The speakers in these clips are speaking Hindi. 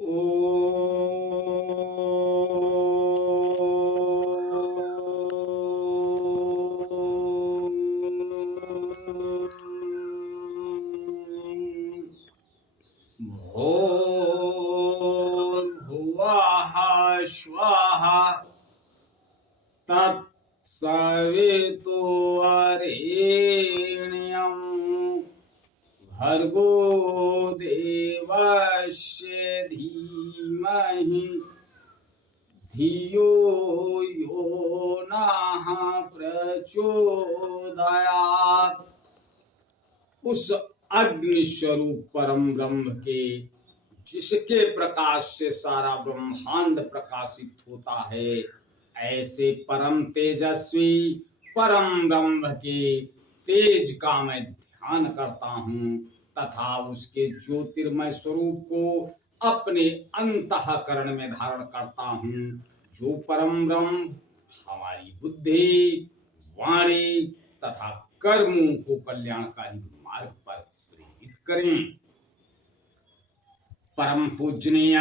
भूर्भुवः स्वः तत्सवितुर्वरेण्यं भर्गो देवस्य धीमहि धियो यो नः प्रचोदयात्। उस अग्नि स्वरूप परम ब्रह्म के, जिसके प्रकाश से सारा ब्रह्मांड प्रकाशित होता है, ऐसे परम तेजस्वी परम ब्रह्म के तेज का मैं ध्यान करता हूँ तथा उसके ज्योतिर्मय स्वरूप को अपने अंतःकरण में धारण करता हूँ। जो परम ब्रह्म हमारी बुद्धि, वाणी तथा कर्मों को कल्याणकारी मार्ग पर प्रेरित करें। परम पूजनीय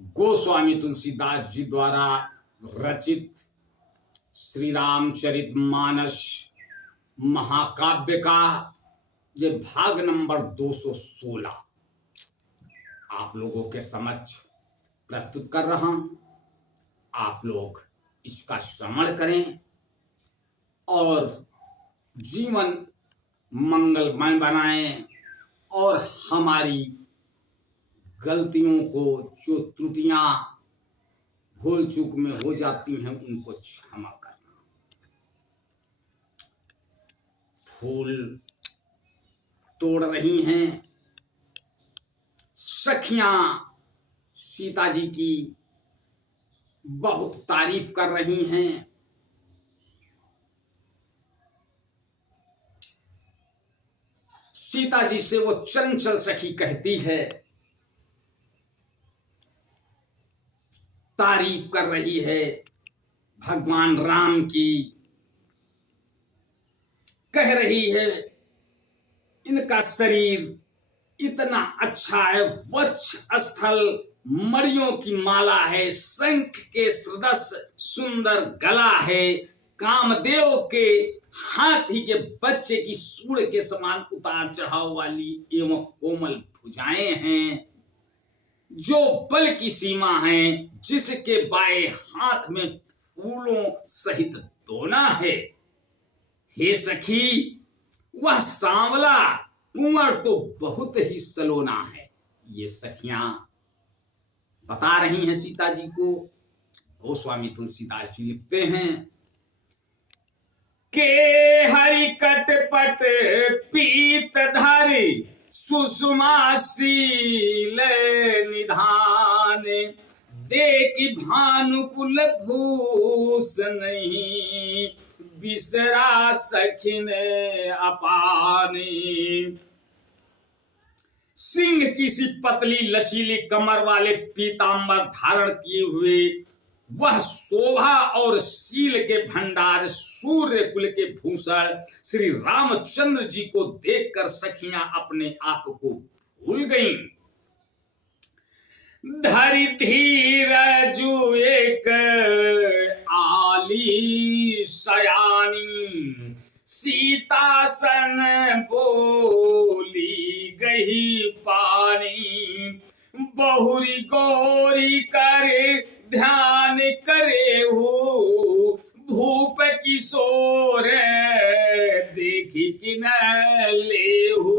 गोस्वामी तुलसीदास जी द्वारा रचित श्री रामचरितमानस महाकाव्य का ये भाग नंबर 216 आप लोगों के समक्ष प्रस्तुत कर रहा हूं। आप लोग इसका श्रवण करें और जीवन मंगलमय बनाएं और हमारी गलतियों को, जो त्रुटियां भूल चूक में हो जाती हैं, उनको क्षमा करना। फूल तोड़ रही हैं सखियां, सीता जी की बहुत तारीफ कर रही हैं। सीता जी से वो चंचल सखी कहती है, तारीफ कर रही है भगवान राम की, कह रही है इनका शरीर इतना अच्छा है, वक्ष स्थल मणियों की माला है, शंख के सदृश सुंदर गला है, कामदेव के हाथी के बच्चे की सूंड के समान उतार चढ़ाव वाली एवं कोमल भुजाएं हैं, जो बल की सीमा है, जिसके बाएं हाथ में फूलों सहित दोना है। हे सखी, वह सांवला कुंवर तो बहुत ही सलोना है। ये सखियां बता रही हैं सीता जी को। गोस्वामी तुलसीदास जी लिखते हैं के हरि कटपट पीत धरि सुषमाशील निधान, देखि भानुकुल भूषण बिसरा सखिन अपानी। सिंह की सी पतली लचीली कमर वाले पीतांबर धारण किए हुए वह शोभा और शील के भंडार, सूर्य कुल के भूषण श्री रामचंद्र जी को देखकर सखियां अपने आप को भूल गईं। धरि धीरजु एक आली सयानी, सीतासन बोली गही पानी, बहुरी गौरी करे ध्यान करे हो, भूप किशोर देखी कि न ले हो।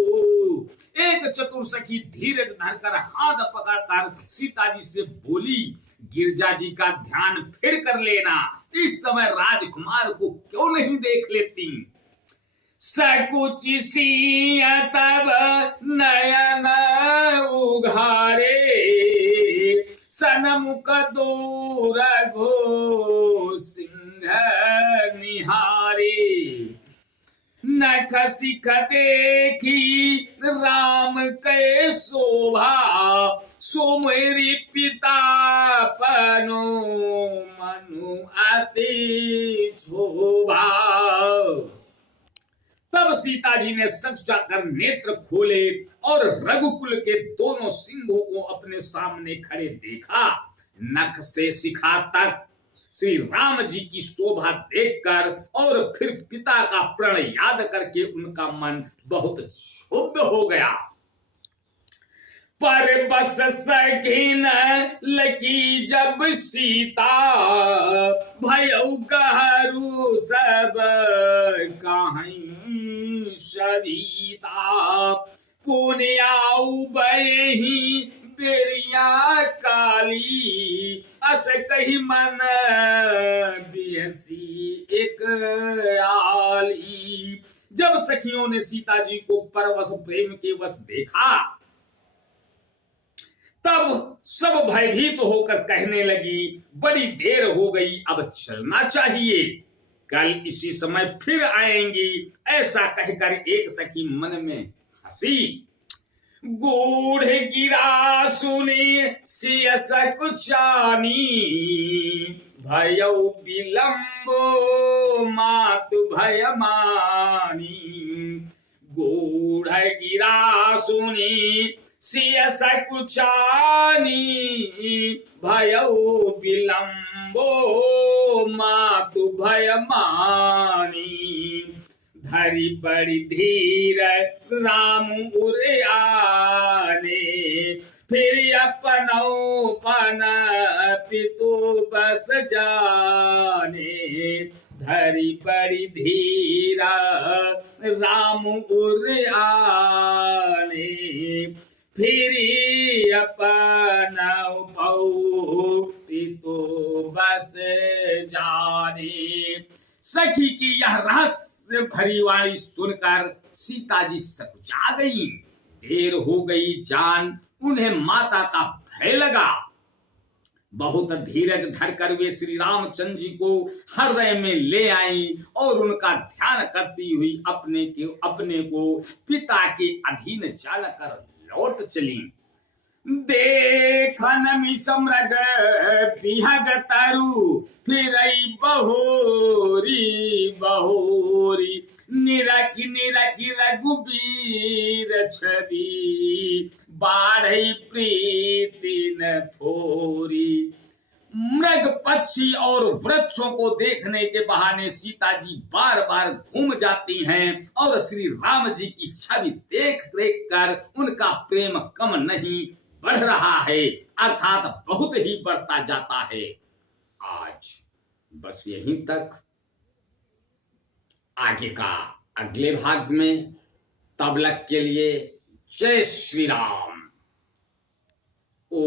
एक चतुर सखी धीरज धरकर हाथ पकड़कर सीता जी से बोली, गिरजा जी का ध्यान फिर कर लेना, इस समय राजकुमार को क्यों नहीं देख लेती। सकुचि सिंह तब नयन उघारे, सनमुख दूर घो सिंह निहारे, नख सिख देखी राम के शोभा, सो मेरी पिता पनो मनु अति क्षोभा। तब सीता जी ने सच जाकर नेत्र खोले और रघुकुल के दोनों सिंहों को अपने सामने खड़े देखा। नख से शिखा तक श्री राम जी की शोभा देखकर और फिर पिता का प्रण याद करके उनका मन बहुत क्षुब्ध हो गया। पर बस सकीन लगी जब सीता, भयउ गहरू सब कहीं सविता। पुण्याऊ बही बेरिया काली, अस कही मन बिहसी एक आली। जब सखियों ने सीता जी को परवश प्रेम के वश देखा, तब सब भयभीत होकर कहने लगी, बड़ी देर हो गई, अब चलना चाहिए, कल इसी समय फिर आएंगी। ऐसा कहकर एक सखी मन में हंसी। गूढ़ गिरा सुनी सियस कुचानी, भयउ विलंबो मातु भयमानी। गूढ़ गिरा सुनी सियस कुचानी, भयउ विलंबो मातु भयमानी। धरी बड़ी धीर राम उरे आने, फिर अपनौ पन पितु बस जाने। धरी बड़ी धीरा राम उरे आने, फिर अपनौ पौ पितु बस जाने। सखी की यह रहस्य भरी वाणी सुनकर सीता जी सकुचा गई। देर हो गई जान उन्हें माता का भय लगा। बहुत धीरज धरकर वे श्री रामचंद्र जी को हृदय में ले आई और उनका ध्यान करती हुई अपने को पिता के अधीन चलकर लौट चली। देखन मिसमृग बिहग तरु, फिर बहोरी बहोरी। निरखी निरखी रघुबीर छवि, बाढ़ई प्रीति न थोरी। मृग पक्षी और वृक्षों को देखने के बहाने सीता जी बार बार घूम जाती हैं और श्री राम जी की छवि देख देख कर उनका प्रेम कम नहीं बढ़ रहा है, अर्थात बहुत ही बढ़ता जाता है। आज बस यहीं तक। आगे का अगले भाग में, तब तक के लिए जय श्री राम। ओ